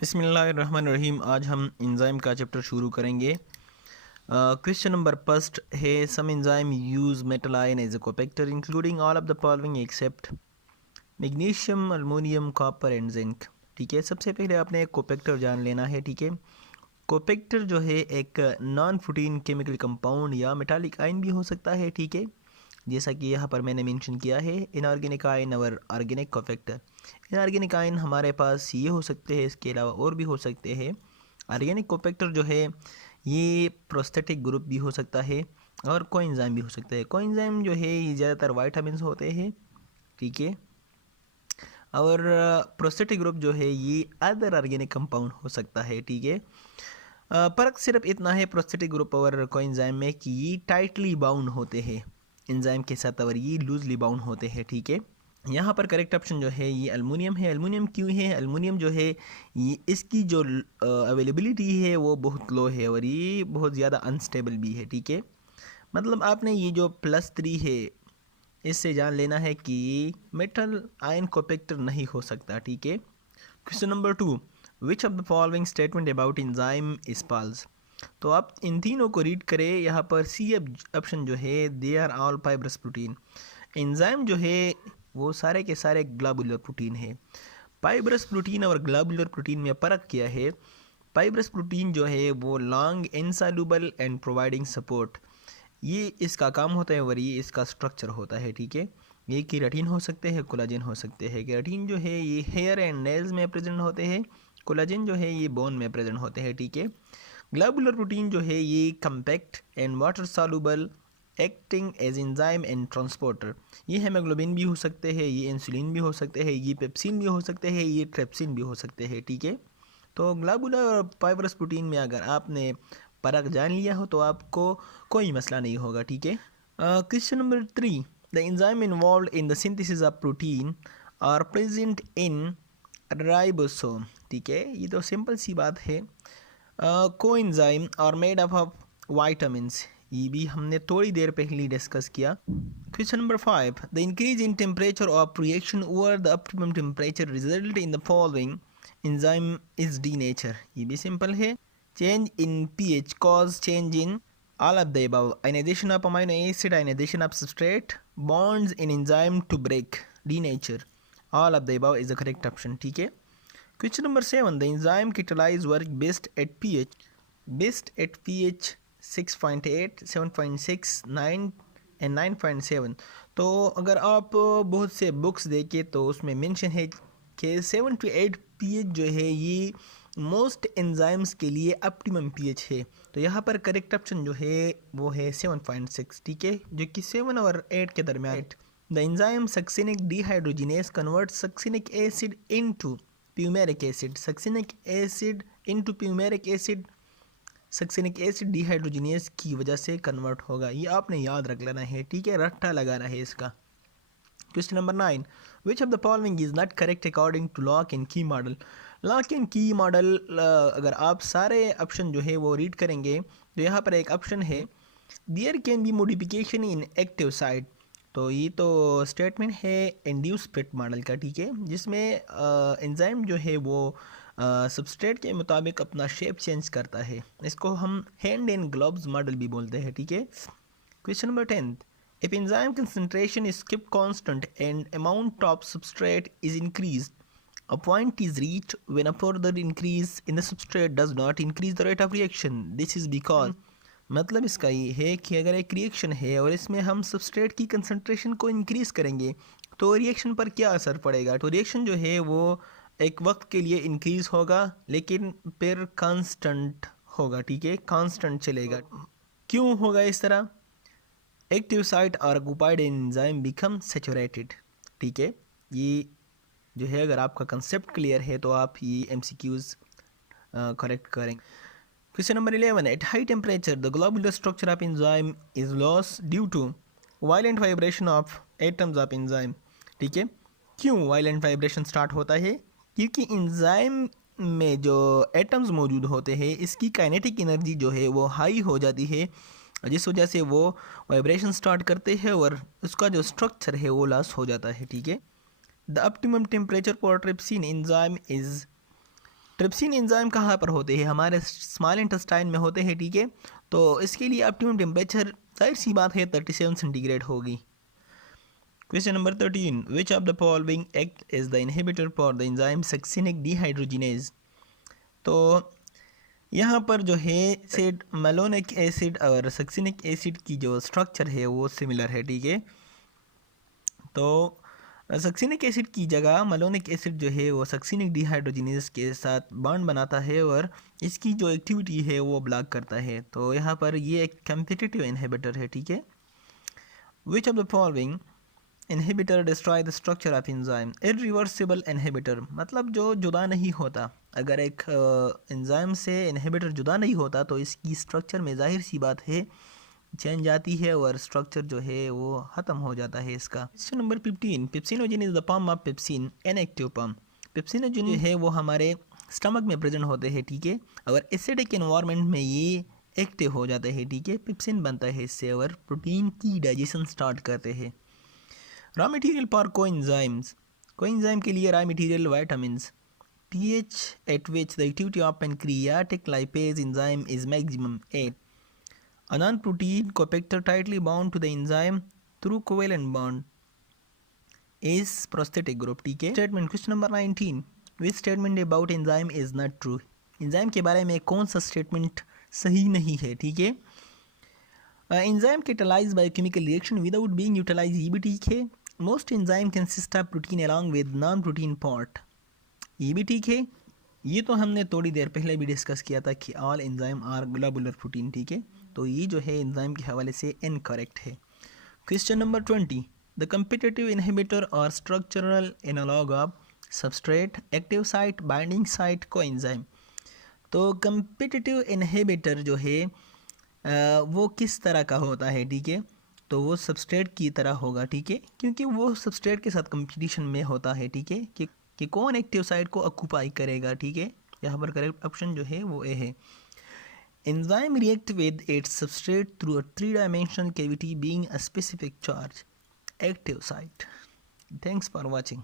बिस्मिल्लाहिर्रहमानिर्रहीम। आज हम एंजाइम का चैप्टर शुरू करेंगे। क्वेश्चन नंबर फर्स्ट है, some enzyme use metal ion as a cofactor including all of the following except magnesium, aluminium, copper and zinc. ठीक है, सबसे पहले आपने एक कोपेक्टर जान लेना है। ठीक है, कोपेक्टर जो है एक नॉन प्रोटीन केमिकल कंपाउंड या मेटालिक आयन भी हो सकता है। ठीक है, जैसा कि यहाँ पर मैंने मेंशन किया है, इनऑर्गेनिक आयन और ऑर्गेनिक कोफैक्टर। इनऑर्गेनिक आयन हमारे पास ये हो सकते हैं, इसके अलावा और भी हो सकते हैं। ऑर्गेनिक कोफैक्टर जो है ये प्रोस्थेटिक ग्रुप भी हो सकता है और कोएंजाइम भी हो सकता है। कोएंजाइम जो है ये ज़्यादातर वाइटामिन होते हैं। ठीक है, और प्रोस्थेटिक ग्रुप जो है ये अदर ऑर्गेनिक कंपाउंड हो सकता है। ठीक है, फर्क सिर्फ इतना है प्रोस्थेटिक ग्रुप और कोएंजाइम में कि ये टाइटली बाउंड होते हैं एंजाइम के साथ और ये लूजली बाउंड होते हैं। ठीक है, यहाँ पर करेक्ट ऑप्शन जो है ये अल्मोनियम है। अल्मोनियम क्यों है? अल्मोनियम जो है ये इसकी जो अवेलेबिलिटी है वो बहुत लो है और ये बहुत ज़्यादा अनस्टेबल भी है। ठीक है, मतलब आपने ये जो +3 है इससे जान लेना है कि मेटल आयन कोपेक्टर नहीं हो सकता। ठीक है, question number 2, which of the following statement about enzyme is false. तो आप इन तीनों को रीड करें। यहाँ पर सी ऑप्शन जो है, they are all fibrous protein. Enzyme जो है वो सारे के सारे ग्लोबुलर प्रोटीन है। फाइब्रस प्रोटीन और ग्लोबुलर प्रोटीन में फ़र्क क्या है? फाइब्रस प्रोटीन जो है वो long insoluble and providing support, ये इसका काम होता है और ये इसका स्ट्रक्चर होता है। ठीक है, ये केराटिन हो सकते हैं, कोलाजन हो सकते हैं। केराटिन जो है ये हेयर एंड नेल्स में प्रेजेंट होते हैं, कोलाजन जो है ये बोन में प्रेजेंट होते हैं। ठीक है, ग्लोबुलर प्रोटीन जो है ये compact and water soluble acting as enzyme and transporter. ये हेमोग्लोबिन भी हो सकते हैं, ये इंसुलिन भी हो सकते हैं, ये पेप्सिन भी हो सकते हैं, ये ट्रेप्सिन भी हो सकते हैं। ठीक है, तो ग्लोबुलर और फाइब्रस प्रोटीन में अगर आपने फ़र्क जान लिया हो तो आपको कोई मसला नहीं होगा। ठीक है, question number 3, the enzyme involve in the synthesis of protein are present in ribosome. ठीक है, ये तो सिंपल सी बात है। Coenzyme are made up of vitamins, ये भी हमने थोड़ी देर पहले डिस्कस किया। Question number 5, the increase in temperature of reaction over the optimum temperature result in the following enzyme is denature. ये भी सिंपल है। Change in pH cause change in all of the above. Ionization of amino acid, ionization of substrate, bonds in enzyme to break, denature. All of the above is the correct option. ठीक है, question number 7, the enzyme catalyze work best at pH 6.8, 7.6, 9 and 9.7। तो अगर आप बहुत से books देखें तो उसमें मेंशन है कि 7 to 8 pH जो है ये मोस्ट एंजाइम्स के लिए ऑप्टिमम pH है। तो यहाँ पर करेक्ट ऑप्शन जो है वो है 7.6। ठीक है, जो कि 7 और 8 के दरमियान। The enzyme succinic dehydrogenase convert succinic acid into fumaric acid. Succinic acid into fumaric acid, succinic acid dehydrogenase की वजह से कन्वर्ट होगा। ये आपने याद रख लेना है। ठीक है, रट्टा लगाना है इसका। Question number 9, which of the following is not correct according to lock and key model. Lock and key model, अगर आप सारे ऑप्शन जो है वो रीड करेंगे तो यहाँ पर एक ऑप्शन है, there can be modification in active site. तो ये तो स्टेटमेंट है इंड्यूस पेट मॉडल का। ठीक है, जिसमें एंजाइम जो है वो सबस्ट्रेट के मुताबिक अपना शेप चेंज करता है। इसको हम हैंड एंड ग्लोव्स मॉडल भी बोलते हैं। ठीक है, question number 10, if enzyme concentration is kept constant and amount of substrate is increased, a point is reached when a further increase in the substrate does not increase the rate of reaction. This is because मतलब इसका ये है कि अगर एक reaction है और इसमें हम सबस्ट्रेट की कंसंट्रेशन को इंक्रीज़ करेंगे तो रिएक्शन पर क्या असर पड़ेगा। तो रिएक्शन जो है वो एक वक्त के लिए इंक्रीज़ होगा लेकिन फिर कांस्टेंट होगा। ठीक है, कांस्टेंट चलेगा। क्यों होगा इस तरह? Active site are occupied enzyme become saturated. ठीक है, ये जो है अगर आपका कंसेप्ट क्लियर है तो आप ये MCQs करेक्ट करेंगे। Question number 11, at high temperature the globular structure of enzyme is loss due to violent vibration of atoms of enzyme. ठीक है, क्यों वायलेंट वाइब्रेशन स्टार्ट होता है? क्योंकि एंजाइम में जो एटम्स मौजूद होते हैं इसकी काइनेटिक एनर्जी जो है वो हाई हो जाती है, जिस वजह से वो वाइब्रेशन स्टार्ट करते हैं और उसका जो स्ट्रक्चर है वो लॉस हो जाता है। ठीक है, the optimum temperature for trypsin enzyme is trypsin enzyme कहाँ पर होते हैं? हमारे स्मॉल इंटेस्टाइन में होते हैं, ठीक है। तो इसके लिए ऑप्टिमम टेम्परेचर जाहिर सी बात है 37 सेंटीग्रेड होगी। Question number 13, which of the following act is the inhibitor for the enzyme succinic dehydrogenase? तो यहाँ पर जो है एसिड मेलोनिक एसिड और सक्सिनिक एसिड की जो स्ट्रक्चर है वो सिमिलर है, ठीक है। तो सक्सिनिक एसिड की जगह मेलोनिक एसिड जो है वो सक्सिनिक डिहाइड्रोजिनेज के साथ बॉन्ड बनाता है और इसकी जो एक्टिविटी है वो ब्लॉक करता है। तो यहाँ पर ये एक कम्पिटिटिव इनहिबिटर है, ठीक है। विच of the following inhibitor destroy the structure of enzyme? Irreversible inhibitor मतलब जो जुदा नहीं होता। अगर एक एंजाइम से इनहिबिटर जुदा नहीं होता तो इसकी स्ट्रक्चर में जाहिर सी बात है चेंज आती है और स्ट्रक्चर जो है वो ख़त्म हो जाता है इसका। Question number 15, pepsinogen is the form of pepsin an active form. Pepsinogen जो है वो हमारे स्टमक में प्रेजेंट होते हैं, ठीक है। और एसिडिक एनवायरनमेंट में ये एक्टिव हो जाते हैं, ठीक है। पेप्सिन बनता है इससे और प्रोटीन की डाइजेशन स्टार्ट करते हैं। Raw material for coenzymes, coenzyme के लिए raw material vitamins. pH at which the activity of pancreatic lipase enzyme is maximum 8. A non-protein cofactor tightly bound to the enzyme through covalent bond is prosthetic group, ठीक है। Statement question number 19, which statement about enzyme is not true? enzyme के बारे में कौन सा statement सही नहीं है, ठीक है। enzyme catalyzed by chemical reaction without being utilized, ये भी ठीक है। most enzyme consist of protein along with non-protein part, ये भी ठीक है। ये तो हमने थोड़ी देर पहले भी डिस्कस किया था कि all enzyme are globular protein, ठीक है। तो ये जो है एंजाइम के हवाले से इनकरेक्ट है। Question number 20, the competitive inhibitor और structural analogue of substrate active site binding site coenzyme. तो कम्पिटिटिव इनहिबिटर जो है वो किस तरह का होता है, ठीक है। तो वो सबस्ट्रेट की तरह होगा, ठीक है, क्योंकि वो सबस्ट्रेट के साथ कंपटीशन में होता है, ठीक है, कि कौन एक्टिव साइट को ऑक्यूपाई करेगा, ठीक है। यहाँ पर करेक्ट ऑप्शन जो है वो ए है। Enzyme react with its substrate through a 3 dimensional cavity being a specific charge active site. Thanks for watching.